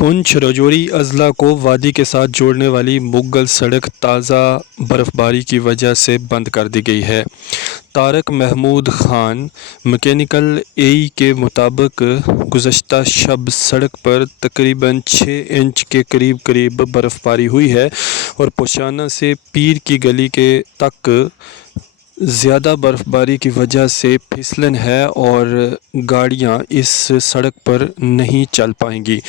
पुंछ राजौरी अजला को वादी के साथ जोड़ने वाली मुगल सड़क ताज़ा बर्फबारी की वजह से बंद कर दी गई है। तारक महमूद खान मैकेनिकल एई के मुताबिक गुज़श्ता शब सड़क पर तकरीबन 6 इंच के करीब बर्फ़बारी हुई है और पोशाना से पीर की गली के तक ज़्यादा बर्फ़बारी की वजह से फिसलन है और गाड़ियां इस सड़क पर नहीं चल पाएंगी।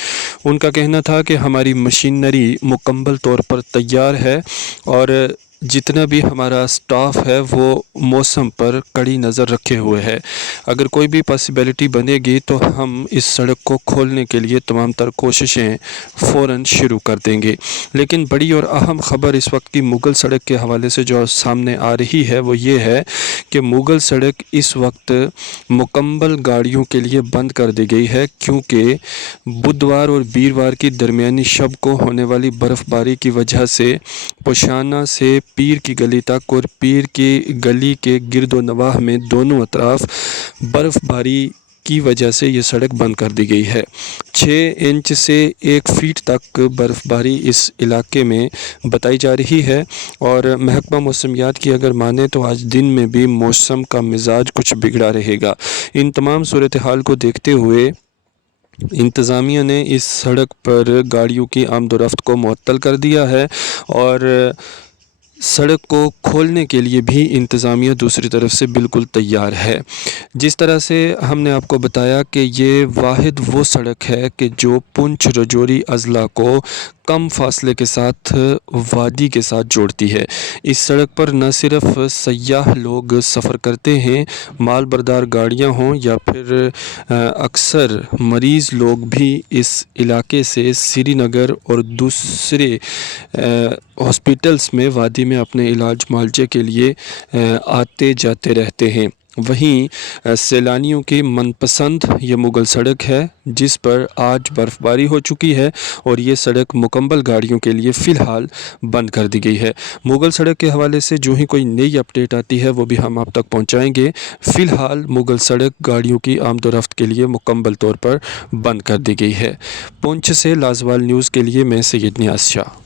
उनका कहना था कि हमारी मशीनरी मुकम्मल तौर पर तैयार है और जितना भी हमारा स्टाफ है वो मौसम पर कड़ी नज़र रखे हुए है। अगर कोई भी पॉसिबिलिटी बनेगी तो हम इस सड़क को खोलने के लिए तमाम तर कोशिशें फ़ौरन शुरू कर देंगे। लेकिन बड़ी और अहम ख़बर इस वक्त की मुगल सड़क के हवाले से जो सामने आ रही है वो ये है कि मुगल सड़क इस वक्त मुकम्मल गाड़ियों के लिए बंद कर दी गई है, क्योंकि बुधवार और वीरवार की दरमियानी शब को होने वाली बर्फ़बारी की वजह से पोशाना से पीर की गली तक और पीर की गली के गिरदो नवाह में दोनों अतराफ बर्फ़बारी की वजह से ये सड़क बंद कर दी गई है। 6 इंच से 1 फीट तक बर्फ़बारी इस इलाके में बताई जा रही है और महकमा मौसमियात की अगर माने तो आज दिन में भी मौसम का मिजाज कुछ बिगड़ा रहेगा। इन तमाम सूरत हाल को देखते हुए इंतज़ामिया ने इस सड़क पर गाड़ियों की आमदोरफ्त को मुअत्तल कर दिया है और सड़क को खोलने के लिए भी इंतज़ामिया दूसरी तरफ से बिल्कुल तैयार है। जिस तरह से हमने आपको बताया कि ये वाहिद वो सड़क है कि जो पुंछ राजौरी अजला को कम फासले के साथ वादी के साथ जोड़ती है। इस सड़क पर न सिर्फ सयाह लोग सफ़र करते हैं, माल बरदार गाड़ियाँ हों या फिर अक्सर मरीज़ लोग भी इस इलाके से श्रीनगर और दूसरे हॉस्पिटल्स में वादी में अपने इलाज मुआलजे के लिए आते जाते रहते हैं। वहीं सैलानियों की मनपसंद ये मुगल सड़क है जिस पर आज बर्फ़बारी हो चुकी है और ये सड़क मुकम्मल गाड़ियों के लिए फ़िलहाल बंद कर दी गई है। मुगल सड़क के हवाले से जो ही कोई नई अपडेट आती है वो भी हम आप तक पहुंचाएंगे। फ़िलहाल मुगल सड़क गाड़ियों की आमदोरफ्त के लिए मुकम्मल तौर पर बंद कर दी गई है। पुंछ से लाजवाल न्यूज़ के लिए मैं सैयद नियाज़ शाह।